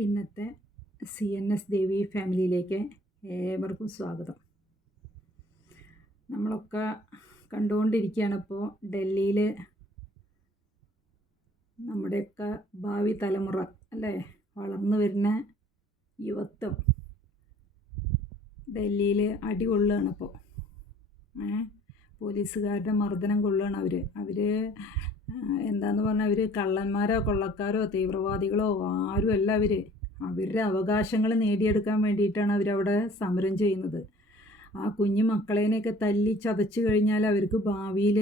ഇന്നത്തെ CNS ദേവി ഫാമിലിയിലേക്ക് ഏവർക്കും സ്വാഗതം. നമ്മളൊക്കെ കണ്ടുകൊണ്ടിരിക്കുകയാണ് ഇപ്പോൾ ഡൽഹിയിൽ നമ്മുടെയൊക്കെ ഭാവി തലമുറ അല്ലേ, വളർന്നു വരുന്ന യുവത്വം ഡൽഹിയിൽ അടികൊള്ളുകയാണ്. ഇപ്പോൾ പോലീസുകാരുടെ മർദ്ദനം കൊള്ളുകയാണ്. അവർ എന്താന്ന് പറഞ്ഞാൽ അവർ കള്ളന്മാരോ കൊള്ളക്കാരോ തീവ്രവാദികളോ ആരുമല്ല. അവരുടെ അവകാശങ്ങൾ നേടിയെടുക്കാൻ വേണ്ടിയിട്ടാണ് അവരവിടെ സമരം ചെയ്യുന്നത്. ആ കുഞ്ഞു മക്കളേനെയൊക്കെ തല്ലി ചതച്ച് കഴിഞ്ഞാൽ അവർക്ക് ഭാവിയിൽ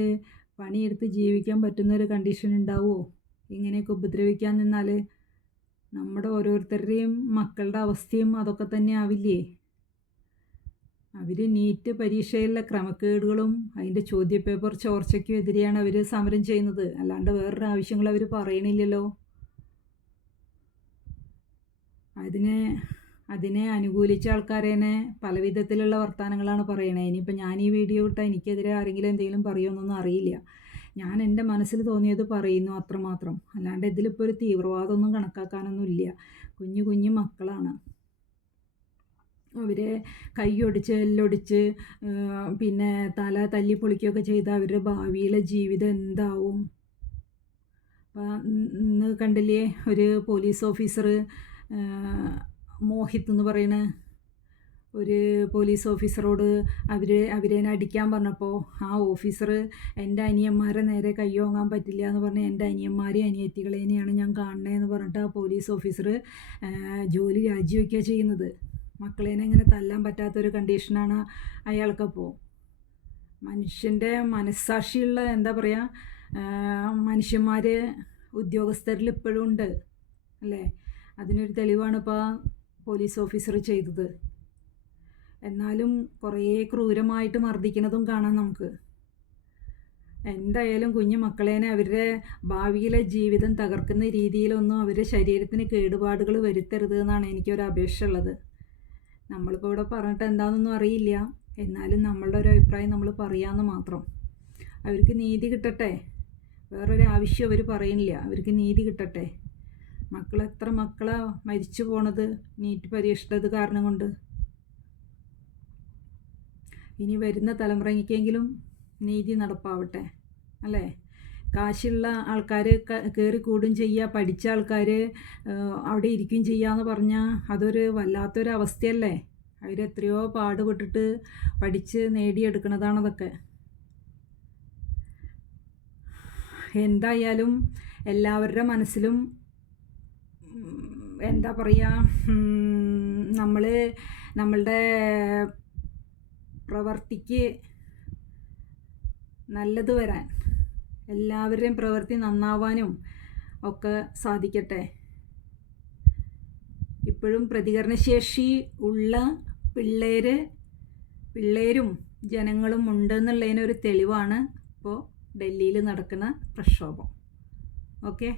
പണിയെടുത്ത് ജീവിക്കാൻ പറ്റുന്നൊരു കണ്ടീഷൻ ഉണ്ടാവുമോ? ഇങ്ങനെയൊക്കെ ഉപദ്രവിക്കാൻ നിന്നാൽ നമ്മുടെ ഓരോരുത്തരുടെയും മക്കളുടെ അവസ്ഥയും അതൊക്കെ തന്നെ ആവില്ലേ? അവർ നീറ്റ് പരീക്ഷയിലെ ക്രമക്കേടുകളും അതിൻ്റെ ചോദ്യപേപ്പർ ചോർച്ചയ്ക്കും എതിരെയാണ് അവർ സമരം ചെയ്യുന്നത്. അല്ലാണ്ട് വേറൊരു ആവശ്യങ്ങൾ അവർ പറയണില്ലല്ലോ. അതിനെ അനുകൂലിച്ച ആൾക്കാരേനെ പല വിധത്തിലുള്ള വർത്തമാനങ്ങളാണ് പറയണത്. ഇനിയിപ്പോൾ ഞാൻ ഈ വീഡിയോ ഇട്ടാൽ എനിക്കെതിരെ ആരെങ്കിലും എന്തെങ്കിലും പറയുമെന്നൊന്നും അറിയില്ല. ഞാൻ എൻ്റെ മനസ്സിൽ തോന്നിയത് പറയുന്നു, അത്രമാത്രം. അല്ലാണ്ട് ഇതിലിപ്പോൾ ഒരു തീവ്രവാദമൊന്നും കണക്കാക്കാനൊന്നുമില്ല. കുഞ്ഞു മക്കളാണ്. അവരെ കൈയൊടിച്ച് എല്ലൊടിച്ച് പിന്നെ തല തല്ലി പൊളിക്കുകയൊക്കെ ചെയ്താൽ അവരുടെ ഭാവിയിലെ ജീവിതം എന്താവും? ഇന്ന് കണ്ടില്ലേ, ഒരു പോലീസ് ഓഫീസർ മോഹിത് എന്ന് പറയുന്ന ഒരു പോലീസ് ഓഫീസറോട് അവരേനെ അടിക്കാൻ പറഞ്ഞപ്പോൾ ആ ഓഫീസർ എൻ്റെ അനിയന്മാരെ നേരെ കയ്യോങ്ങാൻ പറ്റില്ല എന്ന് പറഞ്ഞ് എൻ്റെ അനിയന്മാരെയും അനിയത്തികളേനെയാണ് ഞാൻ കാണണേന്ന് പറഞ്ഞിട്ട് ആ പോലീസ് ഓഫീസർ ജോലി രാജിവെക്കുക ചെയ്യുന്നത്. മക്കളേനെ ഇങ്ങനെ തല്ലാൻ പറ്റാത്തൊരു കണ്ടീഷനാണ് അയാൾക്കപ്പോൾ. മനുഷ്യൻ്റെ മനസ്സാക്ഷിയുള്ള എന്താ പറയുക, മനുഷ്യന്മാർ ഉദ്യോഗസ്ഥരിൽ ഇപ്പോഴും ഉണ്ട് അല്ലേ? അതിനൊരു തെളിവാണ് ഇപ്പോൾ പോലീസ് ഓഫീസർ ചെയ്തത്. എന്നാലും കുറേ ക്രൂരമായിട്ട് മർദ്ദിക്കുന്നതും കാണാം നമുക്ക്. എന്തായാലും കുഞ്ഞു മക്കളേനെ അവരുടെ ഭാവിയിലെ ജീവിതം തകർക്കുന്ന രീതിയിലൊന്നും അവരുടെ ശരീരത്തിന് കേടുപാടുകൾ വരുത്തരുത് എന്നാണ് എനിക്കൊരു അപേക്ഷ ഉള്ളത്. നമ്മളിപ്പോൾ ഇവിടെ പറഞ്ഞിട്ട് എന്താണെന്നൊന്നും അറിയില്ല. എന്നാലും നമ്മളുടെ ഒരു അഭിപ്രായം നമ്മൾ പറയാമെന്ന് മാത്രം. അവർക്ക് നീതി കിട്ടട്ടെ, വേറൊരു ആവശ്യം അവർ പറയുന്നില്ല. അവർക്ക് നീതി കിട്ടട്ടെ. എത്ര മക്കളാണ് മരിച്ചു പോണത് നീറ്റ് പരീക്ഷയുടെ കാരണം കൊണ്ട്. ഇനി വരുന്ന തലമുറയ്ക്കെങ്കിലും നീതി നടപ്പാവട്ടെ അല്ലേ? കാശുള്ള ആൾക്കാർ കയറി കൂടും ചെയ്യുക, പഠിച്ച ആൾക്കാർ അവിടെ ഇരിക്കുകയും ചെയ്യാന്ന് പറഞ്ഞാൽ അതൊരു വല്ലാത്തൊരു അവസ്ഥയല്ലേ? അവരെത്രയോ പാടുപെട്ടിട്ട് പഠിച്ച് നേടിയെടുക്കണതാണതൊക്കെ. എന്തായാലും എല്ലാവരുടെ മനസ്സിലും എന്താ പറയുക, നമ്മളുടെ പ്രവർത്തിക്ക് നല്ലത് വരാൻ, എല്ലാവരുടെയും പ്രവൃത്തി നന്നാവാനും ഒക്കെ സാധിക്കട്ടെ. ഇപ്പോഴും പ്രതികരണശേഷി ഉള്ള പിള്ളേരും ജനങ്ങളും ഉണ്ടെന്നുള്ളതിനൊരു തെളിവാണ് ഇപ്പോൾ ഡൽഹിയിൽ നടക്കുന്ന പ്രക്ഷോഭം. ഓക്കെ.